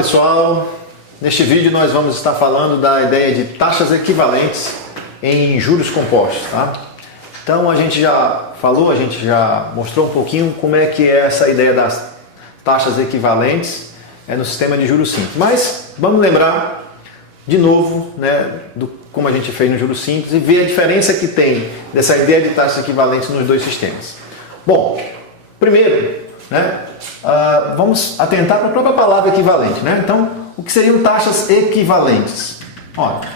pessoal, neste vídeo nós vamos estar falando da ideia de taxas equivalentes em juros compostos, tá? Então a gente já falou, a gente já mostrou um pouquinho como é que é essa ideia das taxas equivalentes no sistema de juros simples, mas vamos lembrar de novo, né, como a gente fez no juros simples e ver a diferença que tem dessa ideia de taxas equivalentes nos dois sistemas. Bom, primeiro, né, vamos atentar para a própria palavra equivalente, né? Então, o que seriam taxas equivalentes? Olha,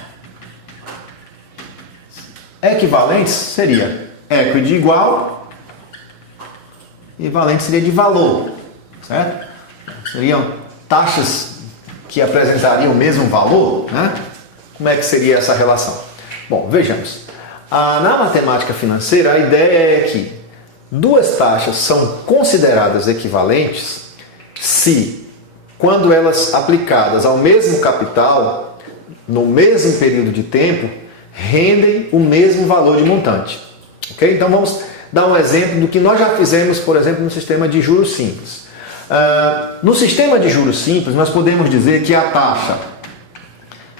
equivalentes seria equi de igual e valente seria de valor, certo? Seriam taxas que apresentariam o mesmo valor, né? Como é que seria essa relação? Bom, vejamos. Na matemática financeira, a ideia é que duas taxas são consideradas equivalentes se, quando elas aplicadas ao mesmo capital, no mesmo período de tempo, rendem o mesmo valor de montante. Okay? Então vamos dar um exemplo do que nós já fizemos, por exemplo, no sistema de juros simples. No sistema de juros simples, nós podemos dizer que a taxa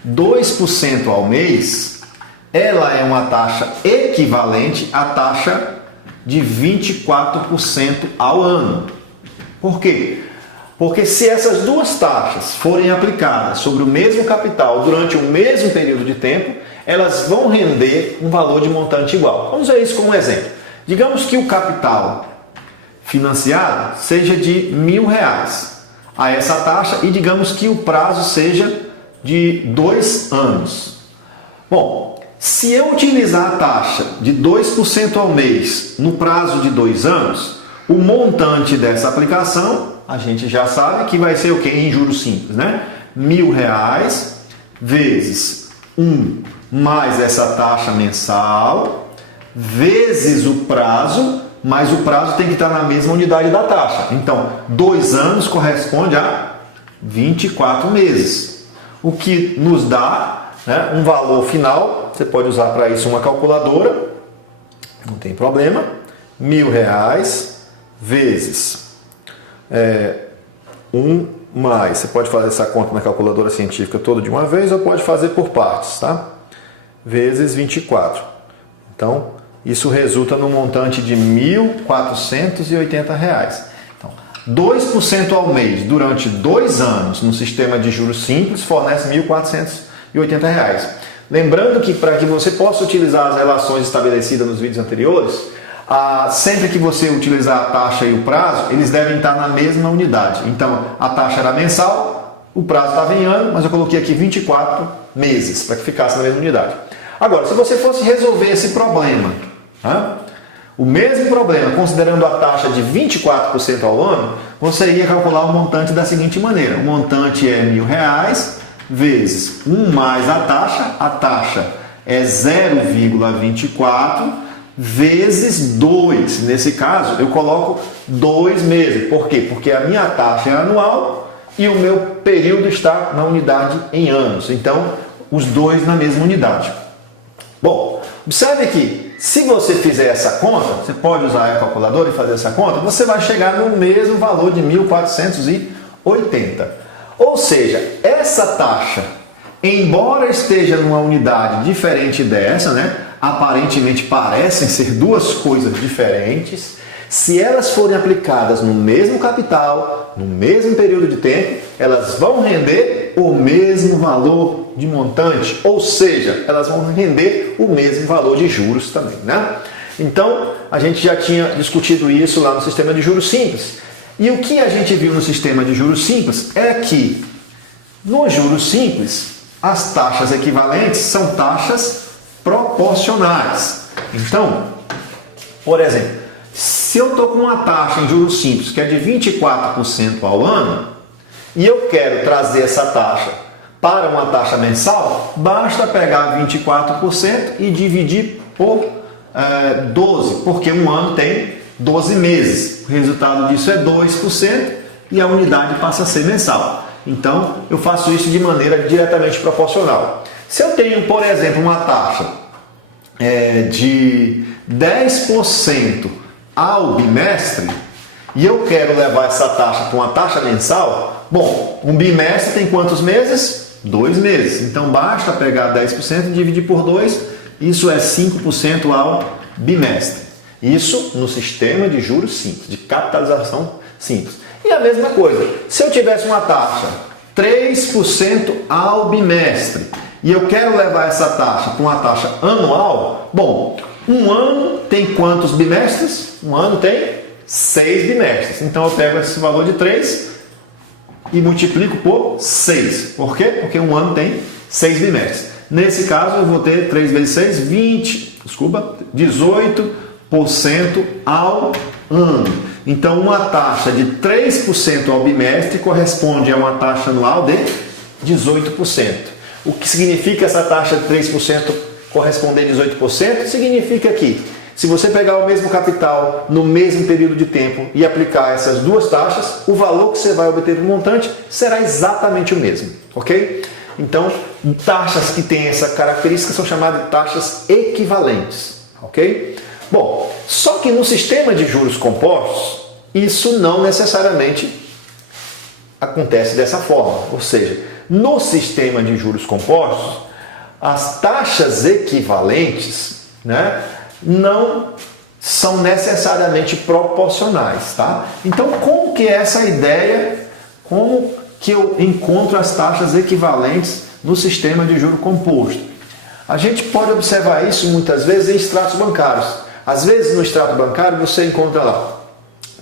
2% ao mês, ela é uma taxa equivalente à taxa de 24% ao ano. Por quê? Porque se essas duas taxas forem aplicadas sobre o mesmo capital durante o mesmo período de tempo, elas vão render um valor de montante igual. Vamos ver isso como um exemplo. Digamos que o capital financiado seja de R$1.000 a essa taxa e digamos que o prazo seja de 2 anos. Bom, se eu utilizar a taxa de 2% ao mês no prazo de 2 anos, o montante dessa aplicação, a gente já sabe que vai ser o quê? Em juros simples, né? R$1.000 vezes 1 mais essa taxa mensal, vezes o prazo, mas o prazo tem que estar na mesma unidade da taxa. Então, 2 anos corresponde a 24 meses, o que nos dá, né, um valor final. Você pode usar para isso uma calculadora, não tem problema. R$1.000 vezes 1 mais, você pode fazer essa conta na calculadora científica toda de uma vez ou pode fazer por partes, tá? Vezes 24. Então, isso resulta no montante de R$1.480. Então, 2% ao mês durante 2 anos no sistema de juros simples fornece R$1.480. Lembrando que para que você possa utilizar as relações estabelecidas nos vídeos anteriores, sempre que você utilizar a taxa e o prazo, eles devem estar na mesma unidade. Então, a taxa era mensal, o prazo estava em ano, mas eu coloquei aqui 24 meses para que ficasse na mesma unidade. Agora, se você fosse resolver esse problema, o mesmo problema, considerando a taxa de 24% ao ano, você ia calcular o montante da seguinte maneira. O montante é R$1.000 vezes 1 mais a taxa é 0,24 vezes 2. Nesse caso, eu coloco 2 meses. Por quê? Porque a minha taxa é anual e o meu período está na unidade em anos. Então, os dois na mesma unidade. Bom, observe que se você fizer essa conta, você pode usar a calculadora e fazer essa conta, você vai chegar no mesmo valor de 1.480. Ou seja, essa taxa, embora esteja numa unidade diferente dessa, né, aparentemente parecem ser duas coisas diferentes, se elas forem aplicadas no mesmo capital, no mesmo período de tempo, elas vão render o mesmo valor de montante, ou seja, elas vão render o mesmo valor de juros também, né? Então, a gente já tinha discutido isso lá no sistema de juros simples. E o que a gente viu no sistema de juros simples é que, nos juros simples, as taxas equivalentes são taxas proporcionais. Então, por exemplo, se eu estou com uma taxa em juros simples que é de 24% ao ano e eu quero trazer essa taxa para uma taxa mensal, basta pegar 24% e dividir por 12, porque um ano tem 12 meses. O resultado disso é 2% e a unidade passa a ser mensal. Então, eu faço isso de maneira diretamente proporcional. Se eu tenho, por exemplo, uma taxa de 10% ao bimestre e eu quero levar essa taxa para uma taxa mensal, Bom, um bimestre tem quantos meses? 2 meses. Então basta pegar 10% e dividir por 2, isso é 5% ao bimestre. Isso no sistema de juros simples, de capitalização simples. E a mesma coisa, se eu tivesse uma taxa 3% ao bimestre e eu quero levar essa taxa para uma taxa anual, bom, um ano tem quantos bimestres? Um ano tem 6 bimestres. Então eu pego esse valor de 3 e multiplico por 6. Por quê? Porque um ano tem 6 bimestres. Nesse caso eu vou ter 3 vezes 6, 18% ao ano. Então uma taxa de 3% ao bimestre corresponde a uma taxa anual de 18%. O que significa essa taxa de 3% corresponder a 18%? Significa que se você pegar o mesmo capital no mesmo período de tempo e aplicar essas duas taxas, o valor que você vai obter no montante será exatamente o mesmo, ok? Então, taxas que têm essa característica são chamadas de taxas equivalentes, ok? Bom, só que no sistema de juros compostos, isso não necessariamente acontece dessa forma, ou seja, no sistema de juros compostos, as taxas equivalentes, né, não são necessariamente proporcionais, tá? Então, como que é essa ideia? Como que eu encontro as taxas equivalentes no sistema de juro composto? A gente pode observar isso muitas vezes em extratos bancários. Às vezes no extrato bancário você encontra lá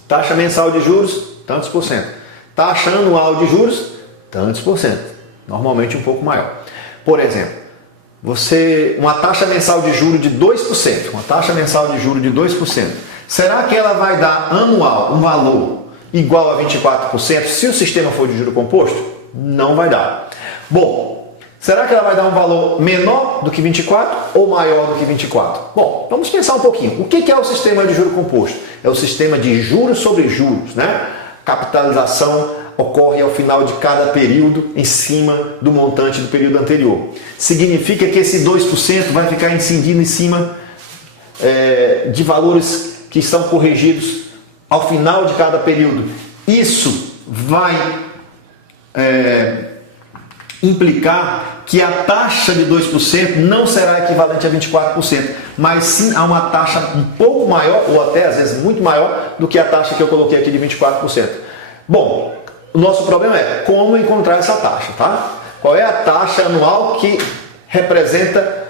taxa mensal de juros, tantos por cento. Taxa anual de juros, tantos por cento. Normalmente um pouco maior. Por exemplo, uma taxa mensal de juros de 2%, uma taxa mensal de juros de 2%, será que ela vai dar anual um valor igual a 24% se o sistema for de juro composto? Não vai dar. Bom, será que ela vai dar um valor menor do que 24 ou maior do que 24? Bom, vamos pensar um pouquinho. O que é o sistema de juro composto? É o sistema de juros sobre juros, né? Capitalização ocorre ao final de cada período em cima do montante do período anterior. Significa que esse 2% vai ficar incidindo em cima de valores que estão corrigidos ao final de cada período. Isso vai implicar que a taxa de 2% não será equivalente a 24%, mas sim a uma taxa um pouco maior, ou até às vezes muito maior, do que a taxa que eu coloquei aqui de 24%. Bom, o nosso problema é como encontrar essa taxa, tá? Qual é a taxa anual que representa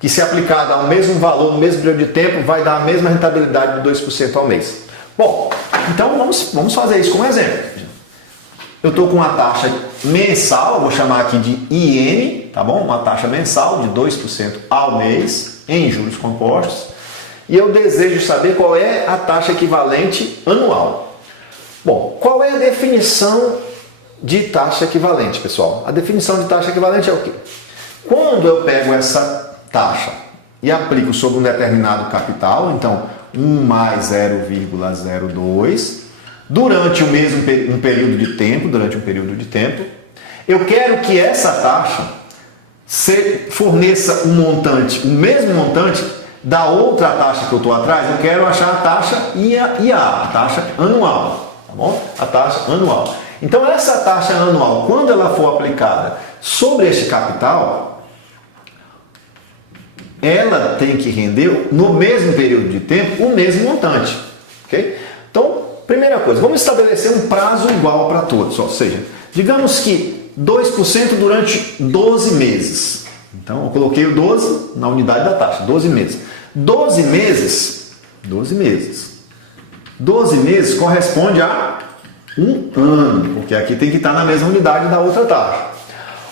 que se aplicada ao mesmo valor, no mesmo período de tempo, vai dar a mesma rentabilidade de 2% ao mês? Bom, então vamos fazer isso como exemplo. Eu estou com uma taxa mensal, vou chamar aqui de IN, tá bom? Uma taxa mensal de 2% ao mês em juros compostos. E eu desejo saber qual é a taxa equivalente anual. Bom, qual é a definição de taxa equivalente, pessoal? A definição de taxa equivalente é o quê? Quando eu pego essa taxa e aplico sobre um determinado capital, então 1 mais 0,02, durante um período de tempo, eu quero que essa taxa forneça um montante, o mesmo montante da outra taxa que eu estou atrás. Eu quero achar a taxa IA, a taxa anual. Bom, a taxa anual. Então essa taxa anual, quando ela for aplicada sobre este capital, ela tem que render no mesmo período de tempo o mesmo montante, ok? Então, primeira coisa, vamos estabelecer um prazo igual para todos, ou seja, digamos que 2% durante 12 meses. Então eu coloquei o 12 na unidade da taxa, 12 meses. 12 meses corresponde a um ano, porque aqui tem que estar na mesma unidade da outra taxa.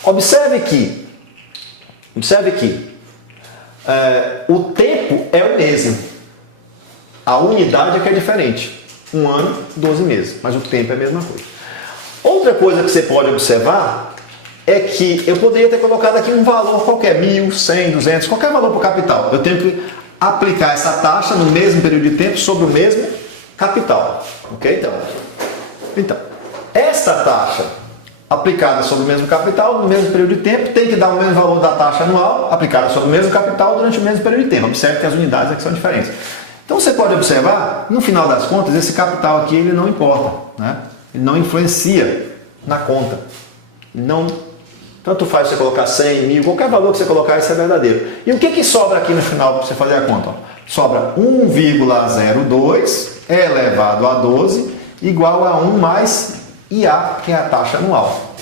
Observe que o tempo é o mesmo. A unidade é que é diferente. Um ano, 12 meses, mas o tempo é a mesma coisa. Outra coisa que você pode observar é que eu poderia ter colocado aqui um valor qualquer, 1.000, 100, 200, qualquer valor para o capital. Eu tenho que aplicar essa taxa no mesmo período de tempo sobre o mesmo capital, ok? Então, esta taxa aplicada sobre o mesmo capital no mesmo período de tempo tem que dar o mesmo valor da taxa anual aplicada sobre o mesmo capital durante o mesmo período de tempo. Observe que as unidades aqui são diferentes. Então você pode observar, no final das contas, esse capital aqui ele não importa, né? ele não influencia na conta. Não, tanto faz você colocar 100, 1000, qualquer valor que você colocar, isso é verdadeiro. E o que sobra aqui no final para você fazer a conta? Ó? Sobra 1,02 elevado a 12 igual a 1 mais IA, que é a taxa anual.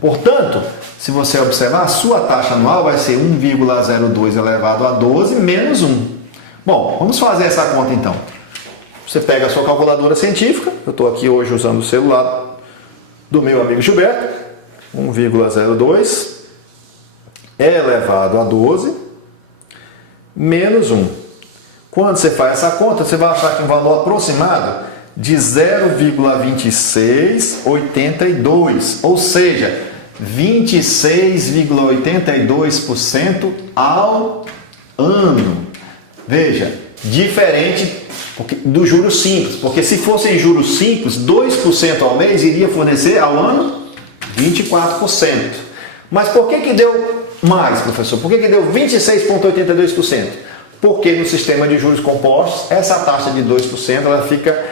Portanto, se você observar, a sua taxa anual vai ser 1,02 elevado a 12 menos 1. Bom, vamos fazer essa conta então. Você pega a sua calculadora científica, eu estou aqui hoje usando o celular do meu amigo Gilberto, 1,02 elevado a 12 menos 1. Quando você faz essa conta, você vai achar que um valor aproximado de 0,2682, ou seja, 26,82% ao ano. Veja, diferente do juros simples, porque se fossem juros simples, 2% ao mês iria fornecer ao ano 24%. Mas por que deu mais, professor? Por que deu 26,82%? Porque no sistema de juros compostos, essa taxa de 2% ela fica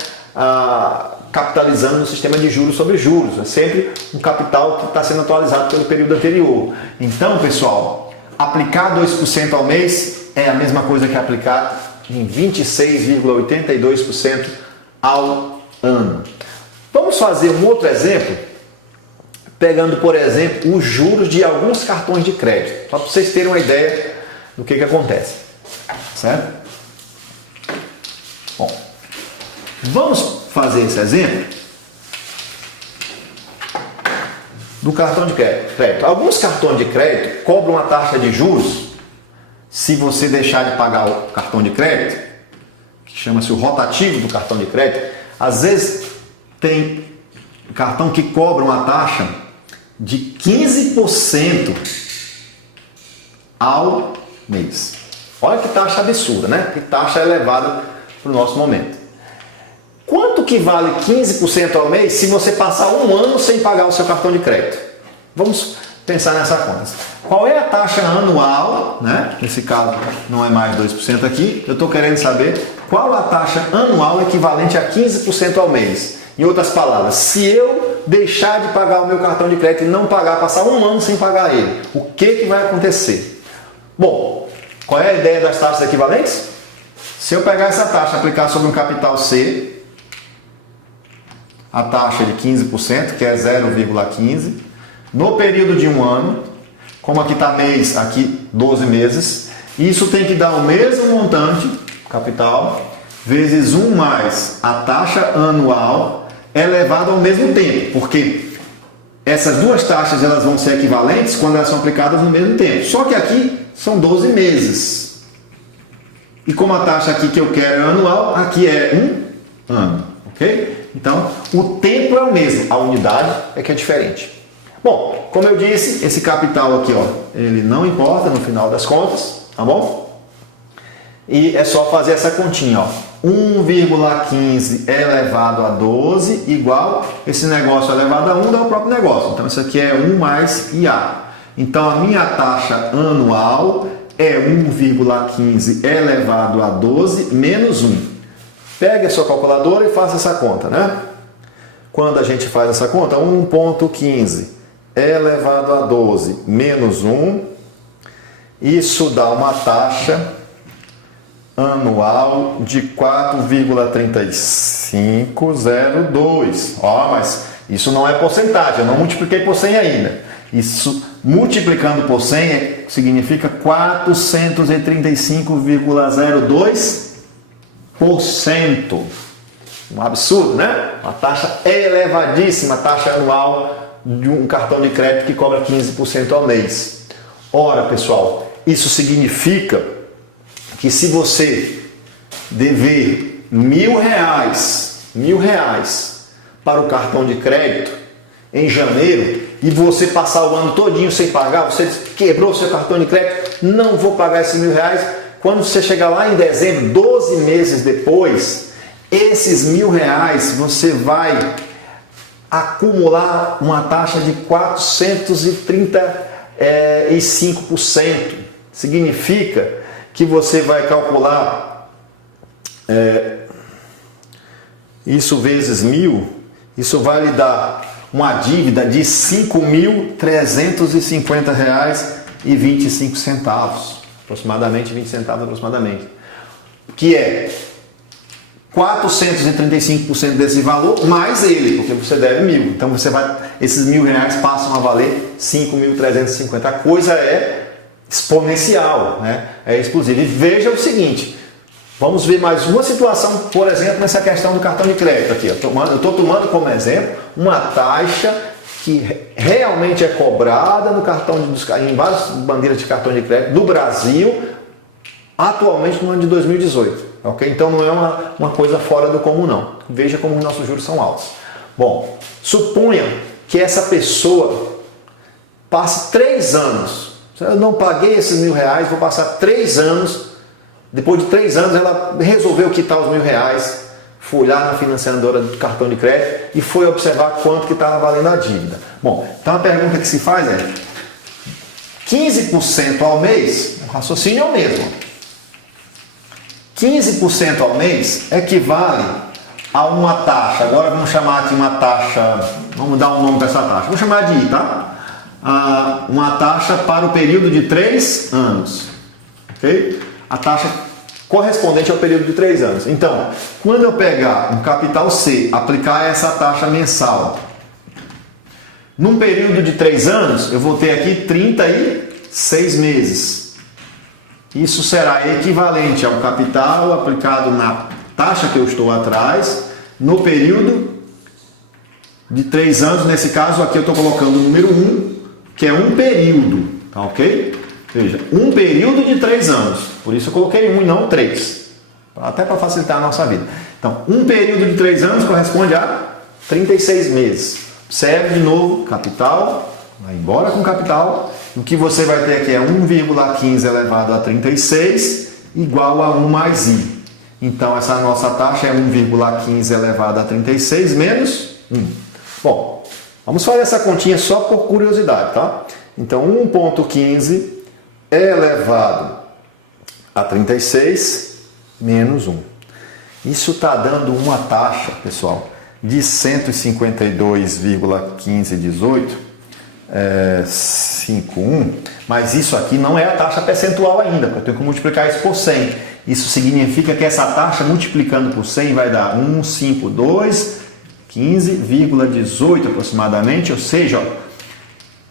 capitalizando no sistema de juros sobre juros. É sempre um capital que está sendo atualizado pelo período anterior. Então, pessoal, aplicar 2% ao mês é a mesma coisa que aplicar em 26,82% ao ano. Vamos fazer um outro exemplo, pegando, por exemplo, os juros de alguns cartões de crédito, só para vocês terem uma ideia do que acontece. Certo? Bom, vamos fazer esse exemplo do cartão de crédito. Alguns cartões de crédito cobram uma taxa de juros se você deixar de pagar o cartão de crédito, que chama-se o rotativo do cartão de crédito. Às vezes tem cartão que cobra uma taxa de 15% ao mês. Olha que taxa absurda, né? Que taxa elevada para o nosso momento. Quanto que vale 15% ao mês se você passar um ano sem pagar o seu cartão de crédito? Vamos pensar nessa conta. Qual é a taxa anual, né? Nesse caso não é mais 2% aqui. Eu estou querendo saber qual a taxa anual equivalente a 15% ao mês. Em outras palavras, se eu deixar de pagar o meu cartão de crédito e não pagar, passar um ano sem pagar ele, o que vai acontecer? Bom, qual é a ideia das taxas equivalentes? Se eu pegar essa taxa e aplicar sobre um capital C, a taxa de 15%, que é 0,15, no período de um ano, como aqui está mês, aqui 12 meses, isso tem que dar o mesmo montante, capital, vezes 1 mais a taxa anual elevado ao mesmo tempo, porque essas duas taxas elas vão ser equivalentes quando elas são aplicadas no mesmo tempo. Só que aqui são 12 meses. E como a taxa aqui que eu quero é anual, aqui é um ano, ok? Então, o tempo é o mesmo, a unidade é que é diferente. Bom, como eu disse, esse capital aqui, ó, ele não importa no final das contas, tá bom? E é só fazer essa continha, ó. 1,15 elevado a 12 igual, esse negócio elevado a 1 dá o próprio negócio. Então, isso aqui é 1 mais IA. Então, a minha taxa anual é 1,15 elevado a 12 menos 1. Pegue a sua calculadora e faça essa conta, né? Quando a gente faz essa conta, 1,15 elevado a 12 menos 1, isso dá uma taxa anual de 4,3502. Ó, mas isso não é porcentagem, eu não multipliquei por 100 ainda. Isso, multiplicando por 100, significa 435,02%. Um absurdo, né? Uma taxa elevadíssima, taxa anual de um cartão de crédito que cobra 15% ao mês. Ora, pessoal, isso significa que se você dever R$1.000 para o cartão de crédito em janeiro e você passar o ano todinho sem pagar, você quebrou o seu cartão de crédito, não vou pagar esses R$1.000. Quando você chegar lá em dezembro, 12 meses depois, esses R$1.000 você vai acumular uma taxa de 435%. Significa que você vai calcular isso vezes 1.000 Isso vai lhe dar uma dívida de R$ 5.350,25, aproximadamente 20 centavos aproximadamente, que é 435% desse valor mais ele, porque você deve 1.000. Então esses R$ 1.000 passam a valer 5.350. A coisa é exponencial, né? É explosiva. E veja o seguinte, vamos ver mais uma situação, por exemplo, nessa questão do cartão de crédito aqui. Eu estou tomando como exemplo uma taxa que realmente é cobrada no em várias bandeiras de cartão de crédito do Brasil, atualmente no ano de 2018. Okay? Então não é uma coisa fora do comum, não. Veja como os nossos juros são altos. Bom, suponha que essa pessoa passe 3 anos. Eu não paguei esses R$ 1.000, vou passar 3 anos. Depois de 3 anos ela resolveu quitar os R$ 1.000, foi lá na financiadora do cartão de crédito e foi observar quanto que estava valendo a dívida. Bom, então a pergunta que se faz é 15% ao mês, o raciocínio é o mesmo. 15% ao mês equivale a uma taxa, agora vamos chamar aqui uma taxa, vamos dar um nome para essa taxa, vou chamar de I, tá? Uma taxa para o período de 3 anos, ok? A taxa correspondente ao período de 3 anos. Então, quando eu pegar um capital C, aplicar essa taxa mensal, num período de 3 anos, eu vou ter aqui 36 meses. Isso será equivalente ao capital aplicado na taxa que eu estou atrás, no período de 3 anos. Nesse caso aqui eu estou colocando o número 1, que é um período, tá ok? Veja, um período de 3 anos. Por isso eu coloquei 1 e não 3. Até para facilitar a nossa vida. Então, um período de 3 anos corresponde a 36 meses. Observe de novo, capital, vai embora com capital. O que você vai ter aqui é 1,15 elevado a 36 igual a 1 mais I. Então, essa nossa taxa é 1,15 elevado a 36 menos 1. Bom, vamos fazer essa continha só por curiosidade, tá? Então, 1,15 elevado a 36 menos 1. Isso está dando uma taxa, pessoal, de 152,1518. 51, mas isso aqui não é a taxa percentual ainda, porque eu tenho que multiplicar isso por 100. Isso significa que essa taxa multiplicando por 100 vai dar 152,15,18 aproximadamente, ou seja,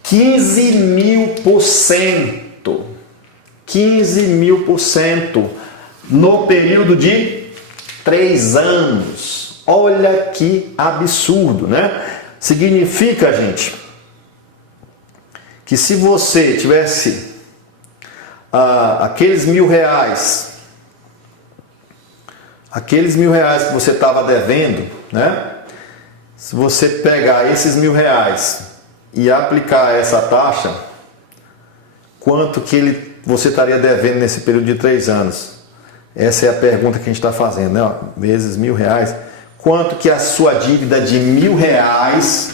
15.000%. 15.000% no período de 3 anos. Olha que absurdo, né? Significa, gente, que se você tivesse aqueles R$ 1.000 que você estava devendo, né? Se você pegar esses R$ 1.000 e aplicar essa taxa, quanto que você estaria devendo nesse período de 3 anos? Essa é a pergunta que a gente está fazendo, né? Vezes R$ 1.000. Quanto que a sua dívida de R$ 1.000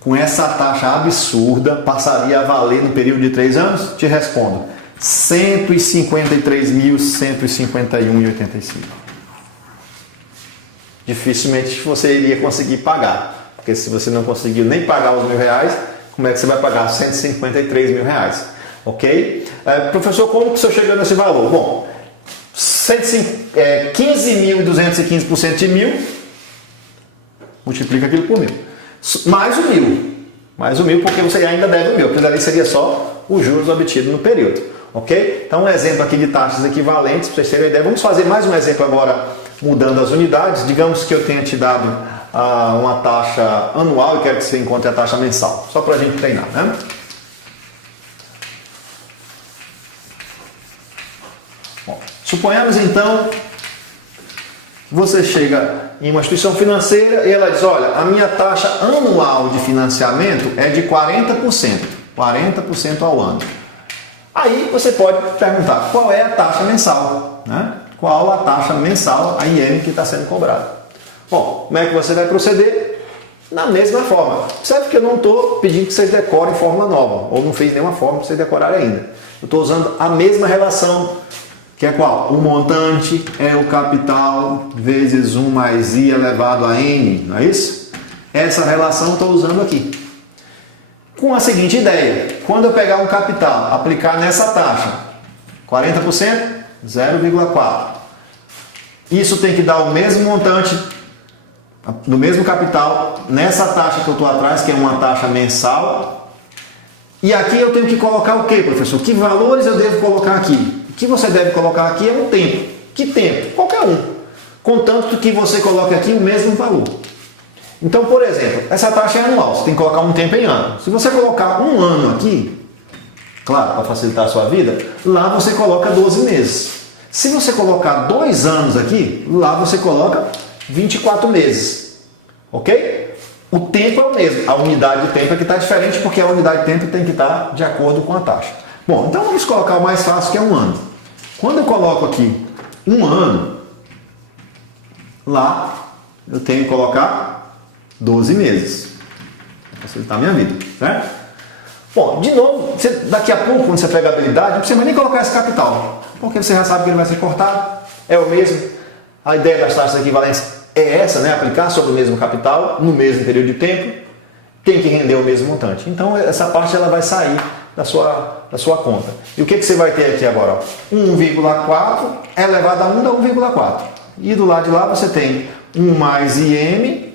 com essa taxa absurda passaria a valer no período de 3 anos? Te respondo, R$ 153.151,85. Dificilmente você iria conseguir pagar, porque se você não conseguiu nem pagar os R$ 1.000, como é que você vai pagar R$ 153.000? Ok? Professor, como que o senhor chegou nesse valor? Bom, 15.215% de 1.000, multiplica aquilo por 1.000. Mais o 1.000. Mais o 1.000 porque você ainda deve o 1.000. Aquilo ali seria só os juros obtidos no período. Ok? Então um exemplo aqui de taxas equivalentes, para vocês terem ideia. Vamos fazer mais um exemplo agora, mudando as unidades. Digamos que eu tenha te dado uma taxa anual e quero que você encontre a taxa mensal. Só para a gente treinar, né? Bom, suponhamos então que você chega em uma instituição financeira e ela diz, olha, a minha taxa anual de financiamento é de 40%. 40% ao ano. Aí você pode perguntar, qual é a taxa mensal? Né? Qual a taxa mensal, a IM, que está sendo cobrada? Bom, como é que você vai proceder? Da mesma forma. Certo que eu não estou pedindo que vocês decorem fórmula nova, ou não fiz nenhuma fórmula para vocês decorarem ainda. Eu estou usando a mesma relação, que é qual? O montante é o capital vezes 1 mais I elevado a N, não é isso? Essa relação eu estou usando aqui. Com a seguinte ideia, quando eu pegar um capital, aplicar nessa taxa, 40%, 0,4. Isso tem que dar o mesmo montante do mesmo capital nessa taxa que eu estou atrás, que é uma taxa mensal. E aqui eu tenho que colocar o que, professor? Que valores eu devo colocar aqui? O que você deve colocar aqui é um tempo. Que tempo? Qualquer um. Contanto que você coloque aqui o mesmo valor. Então, por exemplo, essa taxa é anual. Você tem que colocar um tempo em ano. Se você colocar um ano aqui, claro, para facilitar a sua vida, lá você coloca 12 meses. Se você colocar 2 anos aqui, lá você coloca 24 meses. Ok? O tempo é o mesmo. A unidade de tempo é que está diferente, porque a unidade de tempo tem que estar de acordo com a taxa. Bom, então vamos colocar o mais fácil, que é um ano. Quando eu coloco aqui um ano, lá eu tenho que colocar 12 meses. Para facilitar a minha vida, certo? Bom, de novo, daqui a pouco, quando você pega a habilidade, não precisa nem colocar esse capital, porque você já sabe que ele vai ser cortado, é o mesmo. A ideia das taxas de equivalência é essa, né? Aplicar sobre o mesmo capital, no mesmo período de tempo, tem que render o mesmo montante. Então, essa parte ela vai sair da sua conta. E o que você vai ter aqui agora? 1,4 elevado a 1 dá 1,4. E do lado de lá você tem 1 mais IM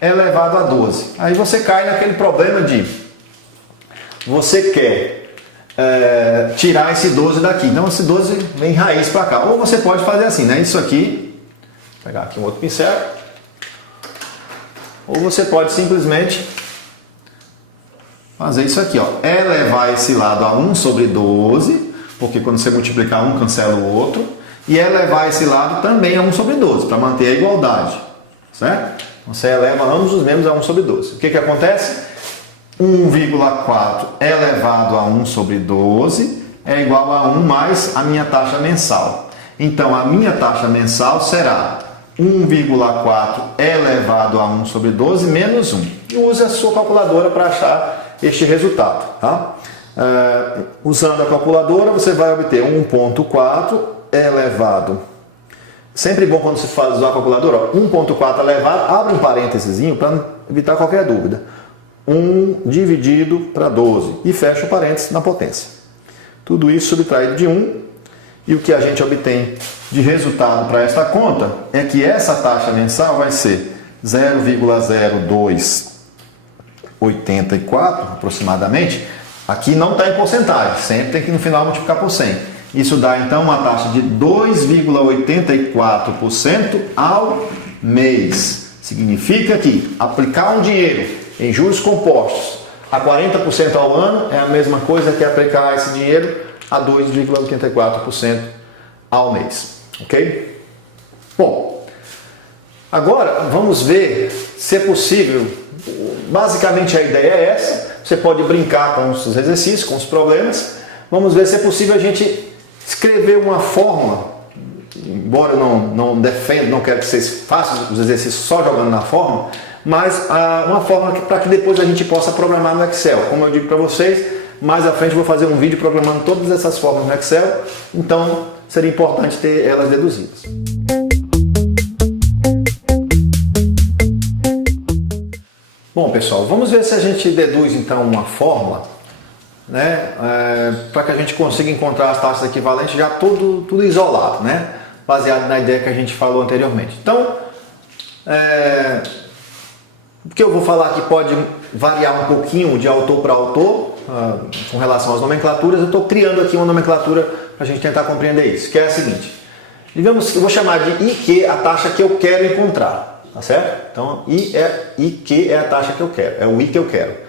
elevado a 12. Aí você cai naquele problema de você quer tirar esse 12 daqui. Então esse 12 vem raiz para cá. Ou você pode fazer assim, né? Isso aqui, vou pegar aqui um outro pincel. Ou você pode simplesmente fazer isso aqui, ó. Elevar esse lado a 1 sobre 12, porque quando você multiplicar um, cancela o outro. E elevar esse lado também a 1 sobre 12, para manter a igualdade. Certo? Você eleva ambos os membros a 1 sobre 12. O que acontece? 1,4 elevado a 1 sobre 12 é igual a 1 mais a minha taxa mensal. Então, a minha taxa mensal será 1,4 elevado a 1 sobre 12 menos 1. E use a sua calculadora para achar este resultado. Tá? Usando a calculadora, você vai obter 1,4 elevado. Sempre bom quando se faz usar a calculadora. 1,4 elevado, abre um parênteses para evitar qualquer dúvida. 1 dividido para 12 e fecha o parênteses na potência. Tudo isso subtraído de 1, e o que a gente obtém de resultado para esta conta é que essa taxa mensal vai ser 0,0284 aproximadamente. Aqui não está em porcentagem, sempre tem que no final multiplicar por 100. Isso dá então uma taxa de 2,84% ao mês. Significa que aplicar um dinheiro em juros compostos a 40% ao ano é a mesma coisa que aplicar esse dinheiro a 2,84% ao mês. Ok? Bom, agora vamos ver se é possível. Basicamente a ideia é essa. Você pode brincar com os exercícios, com os problemas. Vamos ver se é possível a gente escrever uma fórmula. Embora eu não defenda, não quero que vocês façam os exercícios só jogando na fórmula, mas uma fórmula para que depois a gente possa programar no Excel. Como eu digo para vocês, mais à frente eu vou fazer um vídeo programando todas essas fórmulas no Excel, então seria importante ter elas deduzidas. Bom, pessoal, vamos ver se a gente deduz então uma fórmula, né, para que a gente consiga encontrar as taxas equivalentes já tudo isolado, né, baseado na ideia que a gente falou anteriormente. Então, o que eu vou falar aqui pode variar um pouquinho de autor para autor, com relação às nomenclaturas. Eu estou criando aqui uma nomenclatura para a gente tentar compreender isso, que é a seguinte. Digamos que eu vou chamar de IQ a taxa que eu quero encontrar, tá certo? Então, IQ é a taxa que eu quero, é o I que eu quero.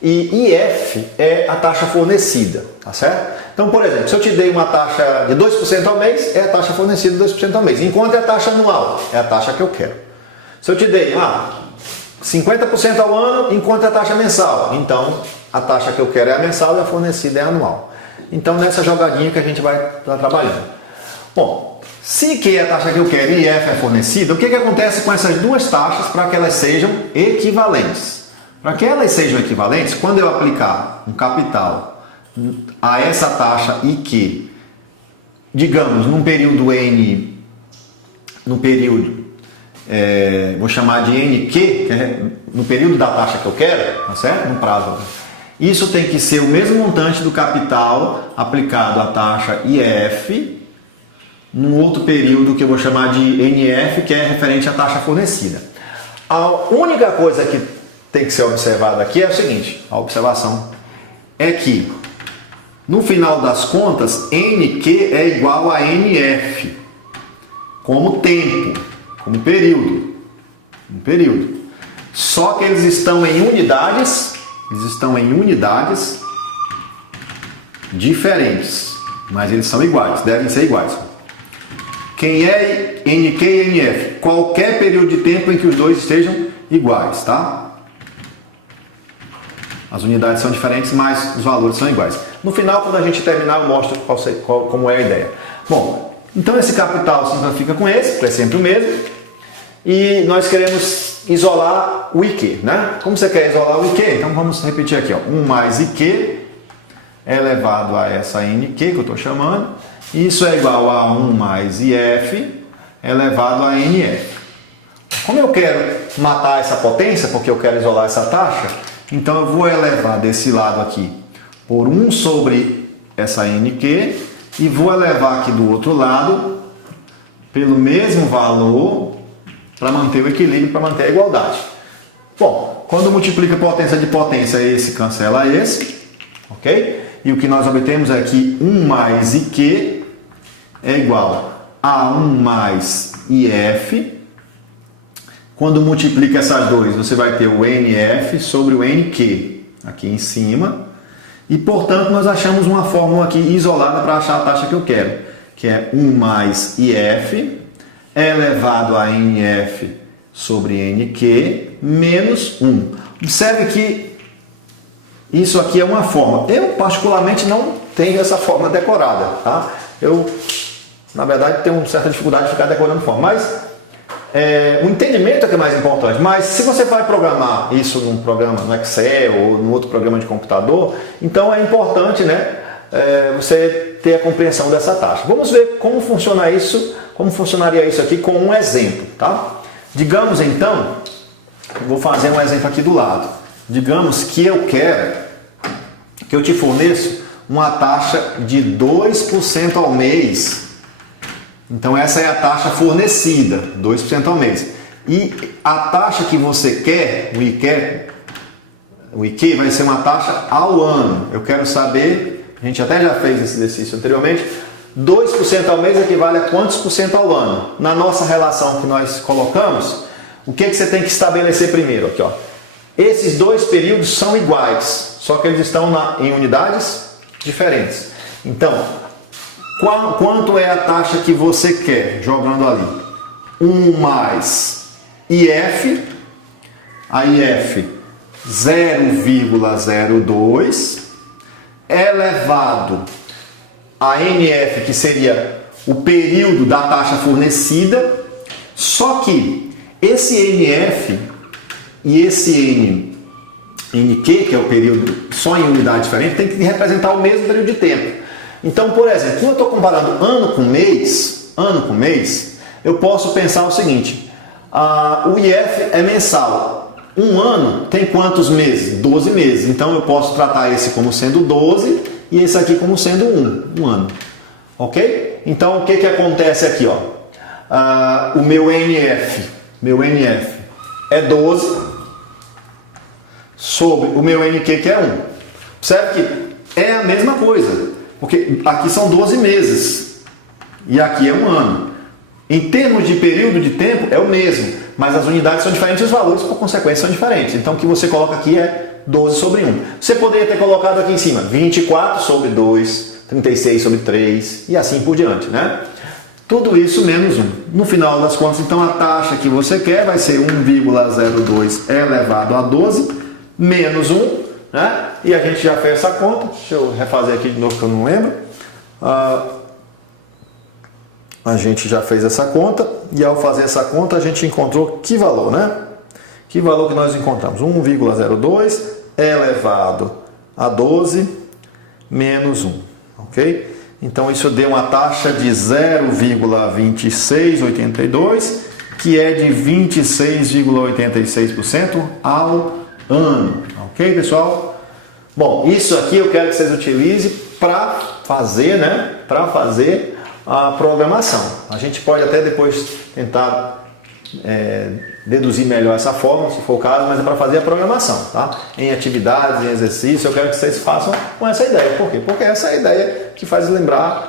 E IF é a taxa fornecida, tá certo? Então, por exemplo, se eu te dei uma taxa de 2% ao mês, é a taxa fornecida de 2% ao mês. Enquanto é a taxa anual, é a taxa que eu quero. Se eu te dei 50% ao ano, enquanto é a taxa mensal, então a taxa que eu quero é a mensal e a fornecida é a anual. Então, nessa jogadinha que a gente vai estar trabalhando. Bom, se Q é a taxa que eu quero e IF é fornecida, o que acontece com essas duas taxas para que elas sejam equivalentes? Para que elas sejam equivalentes, quando eu aplicar um capital a essa taxa IQ, digamos, num período N, vou chamar de NQ, que no período da taxa que eu quero, tá certo? No prazo. Isso tem que ser o mesmo montante do capital aplicado à taxa IF num outro período que eu vou chamar de NF, que é referente à taxa fornecida. A única coisa que tem que ser observada aqui é o seguinte, a observação é que no final das contas, NQ é igual a NF, como tempo, como período. Um período. Só que eles estão em unidades, diferentes, mas eles são iguais, devem ser iguais. Quem é NQ e NF? Qualquer período de tempo em que os dois estejam iguais, tá? As unidades são diferentes, mas os valores são iguais. No final, quando a gente terminar, eu mostro como é a ideia. Bom, então esse capital simplifica com esse, porque é sempre o mesmo. E nós queremos isolar o IQ, né? Como você quer isolar o IQ? Então vamos repetir aqui, ó. 1 mais IQ elevado a essa NQ que eu estou chamando. Isso é igual a 1 mais IF elevado a NF. Como eu quero matar essa potência, porque eu quero isolar essa taxa, então eu vou elevar desse lado aqui por 1 sobre essa NQ e vou elevar aqui do outro lado pelo mesmo valor para manter o equilíbrio, para manter a igualdade. Bom, quando multiplica potência de potência, esse cancela esse, ok? E o que nós obtemos é que 1 mais IQ é igual a 1 mais IF. Quando multiplica essas duas, você vai ter o NF sobre o NQ aqui em cima. E, portanto, nós achamos uma fórmula aqui isolada para achar a taxa que eu quero, que é 1 mais IF elevado a NF sobre NQ menos 1. Observe que isso aqui é uma fórmula. Eu, particularmente, não tenho essa fórmula decorada, tá? Eu, na verdade, tenho certa dificuldade de ficar decorando fórmula, mas o entendimento é que é mais importante. Mas se você vai programar isso num programa no Excel ou num outro programa de computador, então é importante, né, você ter a compreensão dessa taxa. Vamos ver como funciona isso, como funcionaria isso aqui com um exemplo, tá? Digamos então, vou fazer um exemplo aqui do lado. Digamos que eu quero que eu te forneço uma taxa de 2% ao mês. Então essa é a taxa fornecida, 2% ao mês. E a taxa que você quer, o IQ vai ser uma taxa ao ano. Eu quero saber, a gente até já fez esse exercício anteriormente, 2% ao mês equivale a quantos por cento ao ano? Na nossa relação que nós colocamos, o que você tem que estabelecer primeiro? Aqui, ó. Esses dois períodos são iguais, só que eles estão em unidades diferentes. Então, quanto é a taxa que você quer, jogando ali? 1 mais IF, a IF 0,02, elevado a NF, que seria o período da taxa fornecida, só que esse NF e esse NQ, que é o período só em unidade diferente, tem que representar o mesmo período de tempo. Então, por exemplo, quando eu estou comparando ano com mês, eu posso pensar o seguinte, o IF é mensal. Um ano tem quantos meses? 12 meses. Então eu posso tratar esse como sendo 12 e esse aqui como sendo um ano. Ok? Então o que acontece aqui? Ó? O meu NF é 12 sobre o meu NQ, que é 1. Percebe que é a mesma coisa, porque aqui são 12 meses e aqui é um ano. Em termos de período de tempo é o mesmo, mas as unidades são diferentes e os valores, por consequência, são diferentes. Então o que você coloca aqui é 12 sobre 1. Você poderia ter colocado aqui em cima 24 sobre 2, 36 sobre 3 e assim por diante, né? Tudo isso menos 1. No final das contas, então, a taxa que você quer vai ser 1,02 elevado a 12 menos 1, né? E a gente já fez essa conta. Deixa eu refazer aqui de novo que eu não lembro. A gente já fez essa conta e ao fazer essa conta a gente encontrou que valor, né? Que valor que nós encontramos? 1,02 elevado a 12 menos 1, ok? Então isso deu uma taxa de 0,2682 que é de 26,86% ao ano. Ok, pessoal? Bom, isso aqui eu quero que vocês utilizem para fazer, para fazer a programação. A gente pode até depois tentar deduzir melhor essa fórmula, se for o caso, mas é para fazer a programação, tá? Em atividades, em exercícios, eu quero que vocês façam com essa ideia. Por quê? Porque essa é a ideia que faz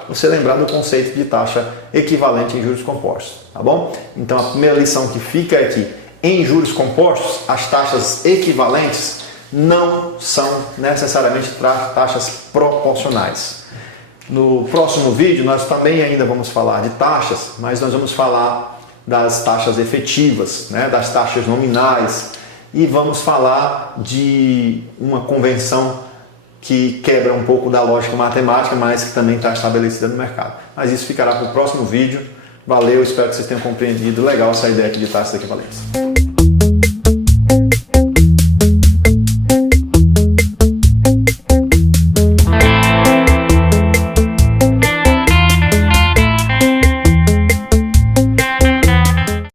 você lembrar do conceito de taxa equivalente em juros compostos, tá bom? Então a primeira lição que fica é que em juros compostos, as taxas equivalentes não são necessariamente taxas proporcionais. No próximo vídeo nós também ainda vamos falar de taxas, mas nós vamos falar das taxas efetivas, das taxas nominais, e vamos falar de uma convenção que quebra um pouco da lógica matemática, mas que também está estabelecida no mercado. Mas isso ficará para o próximo vídeo. Valeu, espero que vocês tenham compreendido legal essa ideia aqui de taxas equivalentes.